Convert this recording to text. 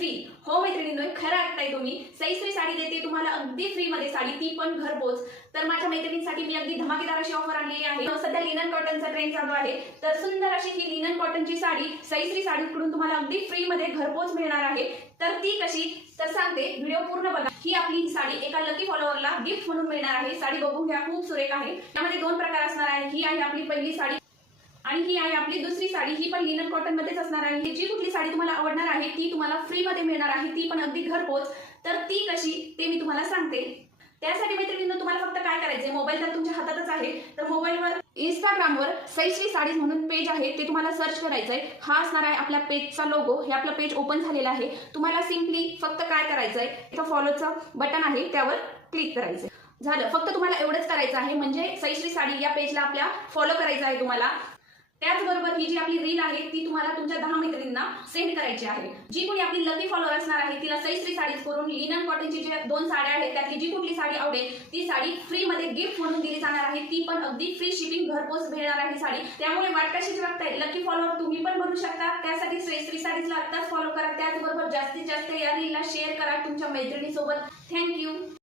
Free. हो मैत्रिणींनो, खरं ऐकताय तुम्ही, सईश्री साडी देते तुम्हाला अगदी फ्री मध्ये साडी, ती पण घरपोच। तर माझ्या मैत्रिणींसाठी मी अगदी धमाकेदार अशी ऑफर आणलेली आहे। सध्या लिनन कॉटनचा ट्रेंड चालू आहे, तर सुंदर अशी ही लिनन कॉटनची साडी सईश्री साडीकडून तुम्हाला अगदी फ्री मध्ये घरपोच मिळणार आहे। तर ती कशी तर सांगते, व्हिडिओ पूर्ण बघा। ही आपली साडी एका लकी फॉलोअरला गिफ्ट म्हणून मिळणार आहे। साडी बघून घ्या, खूप सुरेख आहे। त्यामध्ये दोन प्रकार असणार आहे। ही आहे आपली पहिली साडी आणि ही आहे आपली दुसरी साडी। ही पण लिनन कॉटन मध्येच असणार आहे। जी कुठली साडी तुम्हाला आवडणार आहे ती तुम्हाला फ्री मध्ये मिळणार आहे, ती पण अगदी घरपोच। तर ती कशी ते मी तुम्हाला सांगते। त्यासाठी मैत्रिणींनो, तुम्हाला फक्त काय करायचंय, मोबाईल तर तुमच्या हातातच आहे, तर मोबाईलवर इंस्टाग्रामवर सईश्री साडीज म्हणून पेज आहे, ते तुम्हाला सर्च करायचंय। हा असणार आहे आपल्या पेजचा लोगो। हे आपलं पेज ओपन झालेलं आहे। तुम्हाला सिंपली फक्त काय करायचंय, इथं फॉलोचं बटन आहे, त्यावर क्लिक करायचंय। झालं, फक्त तुम्हाला एवढंच करायचं आहे, म्हणजे सईश्री साडी या पेजला आपल्या फॉलो करायचं आहे तुम्हाला। त्याचबरोबर ही जी आपली रील आहे ती तुम्हाला तुमच्या 10 मैत्रिणींना सेंड करायची आहे। जी कोणी आपली लकी फॉलोअर असणार आहे तिला सईश्री साडीज करून लिनन कॉटनची जे 2 साड्या आहेत त्यातली जी कुठली साडी आवडेल ती साडी फ्री मध्ये गिफ्ट म्हणून दिली जाणार आहे, ती पण अगदी फ्री शिपिंग घरपोच मिळणार आहे साडी। त्यामुळे वाट कशाची बघताय, लकी फॉलोअर तुम्ही पण बनू शकता। त्यासाठी सईश्री साडीजला आत्ताच फॉलो करा। त्याचबरोबर जास्तीत जास्त या रीलला शेअर करा तुमच्या मैत्रिणीसोबत। थँक्यू।